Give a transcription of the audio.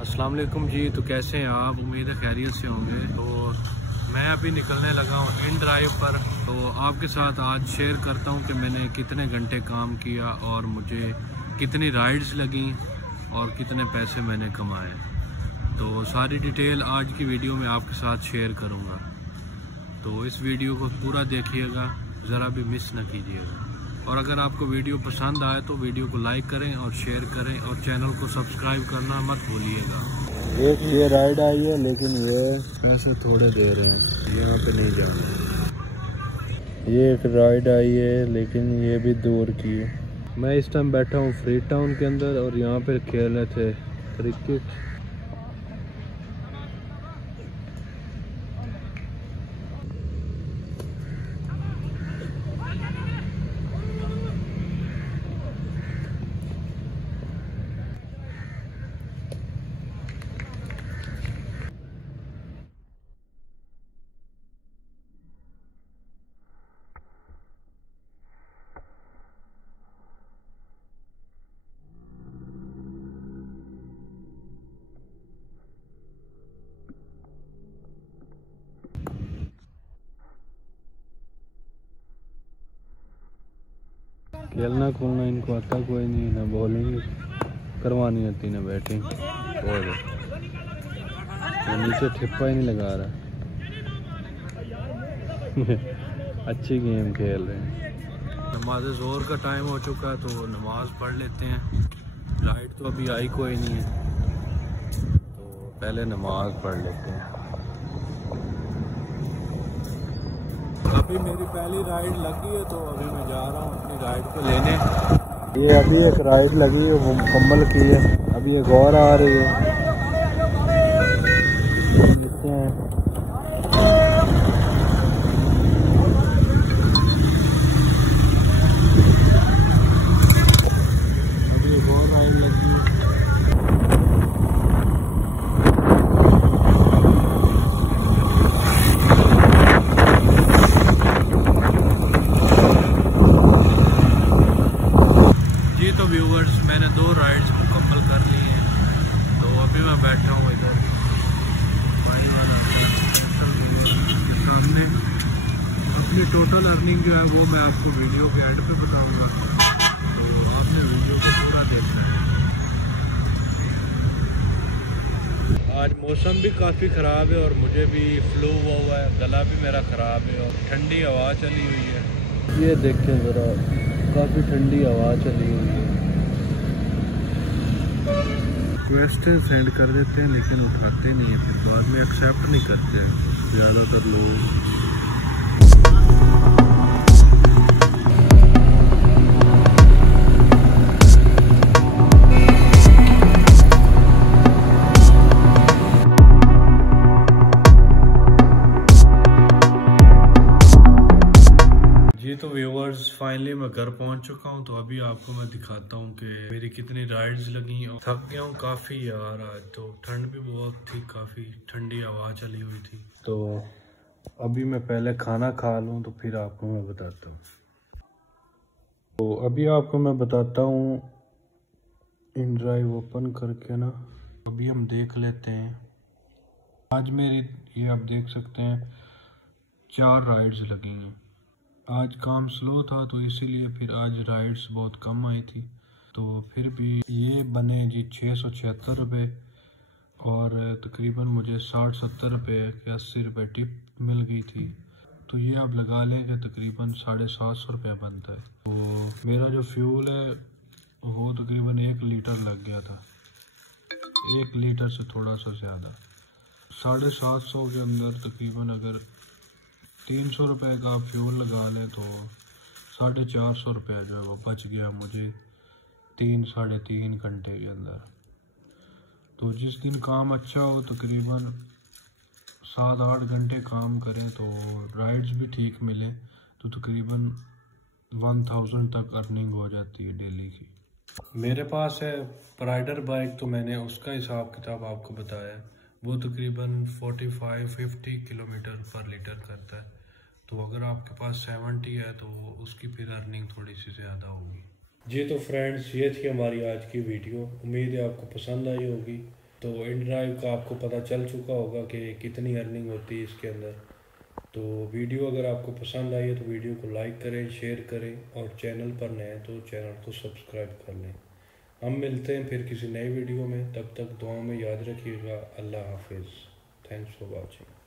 अस्सलाम वालेकुम जी। तो कैसे हैं आप? उम्मीद है खैरियत से होंगे। तो मैं अभी निकलने लगा हूँ इन ड्राइव पर। तो आपके साथ आज शेयर करता हूँ कि मैंने कितने घंटे काम किया और मुझे कितनी राइड्स लगी और कितने पैसे मैंने कमाए। तो सारी डिटेल आज की वीडियो में आपके साथ शेयर करूँगा। तो इस वीडियो को पूरा देखिएगा, ज़रा भी मिस ना कीजिएगा। और अगर आपको वीडियो पसंद आए तो वीडियो को लाइक करें और शेयर करें और चैनल को सब्सक्राइब करना मत भूलिएगा। एक ये राइड आई है लेकिन ये पैसे थोड़े दे रहे हैं, यहाँ पे नहीं जाना। ये एक राइड आई है लेकिन ये भी दूर की है। मैं इस टाइम बैठा हूँ फ्री टाउन के अंदर और यहाँ पे खेल रहे थे क्रिकेट। खेलना कूदना इनको आता कोई नहीं, ना बॉलिंग करवानी आती ना बैटिंग। और नीचे ठिप्पा ही नहीं लगा रहा। अच्छी गेम खेल रहे हैं। नमाज ज़ोहर का टाइम हो चुका है तो नमाज पढ़ लेते हैं। लाइट तो अभी आई कोई नहीं है तो पहले नमाज पढ़ लेते हैं। अभी मेरी पहली राइड लगी है तो अभी मैं जा रहा हूँ अपनी राइड को लेने। ये अभी एक राइड लगी है वो मुकम्मल की है, अभी एक और आ रही है। देखते हैं। अभी एक और राइड लगी है। तो व्यूवर्स, मैंने 2 राइड्स मुकम्मल कर ली हैं। तो अभी मैं बैठा हूँ इधर सामने। अपनी टोटल अर्निंग जो है वो मैं आपको वीडियो के एंड पे बताऊंगा, तो आपने वीडियो को पूरा देखना है। आज मौसम भी काफ़ी ख़राब है और मुझे भी फ्लू हुआ है, गला भी मेरा ख़राब है और ठंडी हवा चली हुई है। ये देखें ज़रा, काफ़ी ठंडी हवा चली हुई है। रिक्वेस्ट सेंड कर देते हैं लेकिन उठाते नहीं है, फिर बाद में एक्सेप्ट नहीं करते ज़्यादातर लोग। तो व्यूअर्स, फाइनली मैं घर पहुंच चुका हूं। तो अभी आपको मैं दिखाता हूं कि मेरी कितनी राइड्स लगी। और थक गया हूं काफ़ी यार, आज तो ठंड भी बहुत थी, काफ़ी ठंडी हवा चली हुई थी। तो अभी मैं पहले खाना खा लूं तो फिर आपको मैं बताता हूं। तो अभी आपको मैं बताता हूं इन ड्राइव ओपन करके ना। अभी हम देख लेते हैं। आज मेरी, ये आप देख सकते हैं, 4 राइड्स लगी हैं। आज काम स्लो था तो इसीलिए फिर आज राइड्स बहुत कम आई थी। तो फिर भी ये बने जी 676 रुपये और तकरीबन मुझे 60-70 रुपये के 80 रुपये टिप मिल गई थी। तो ये आप लगा लें कि तकरीबन 750 रुपये बनता है। तो मेरा जो फ्यूल है वो तकरीबन 1 लीटर लग गया था, 1 लीटर से थोड़ा सा ज़्यादा। 750 के अंदर तकरीबन अगर 300 रुपये का फ्यूल लगा लें तो 450 रुपये जो है वो बच गया मुझे 3-3.5 घंटे के अंदर। तो जिस दिन काम अच्छा हो तकरीबन 7-8 घंटे काम करें तो राइड्स भी ठीक मिले तो तकरीबन 1000 तक अर्निंग हो जाती है डेली की। मेरे पास है प्राइडर बाइक, तो मैंने उसका हिसाब किताब आपको बताया। वो तकरीबन 45-50 किलोमीटर पर लीटर करता है। तो अगर आपके पास 70 है तो उसकी फिर अर्निंग थोड़ी सी ज़्यादा होगी। जी तो फ्रेंड्स, ये थी हमारी आज की वीडियो। उम्मीद है आपको पसंद आई होगी। तो इन ड्राइव का आपको पता चल चुका होगा कि कितनी अर्निंग होती है इसके अंदर। तो वीडियो अगर आपको पसंद आई है तो वीडियो को लाइक करें, शेयर करें, और चैनल पर नए हैं तो चैनल को सब्सक्राइब कर लें। हम मिलते हैं फिर किसी नए वीडियो में, तब तक दुआ में याद रखिएगा। अल्लाह हाफिज़। Thanks for watching.